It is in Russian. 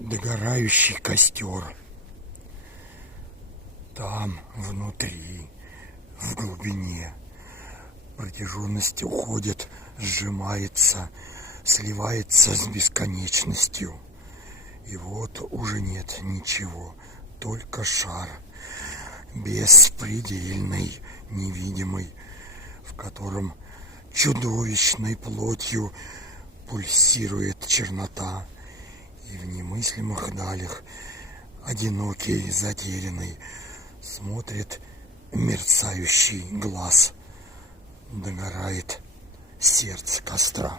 Догорающий костер. Там, внутри, в глубине, протяженность уходит, сжимается, сливается с бесконечностью. И вот уже нет ничего, только шар, беспредельный, невидимый, в котором чудовищной плотью пульсирует чернота. И в немыслимых далях одинокий, затерянный, смотрит мерцающий глаз. Догорает сердце костра.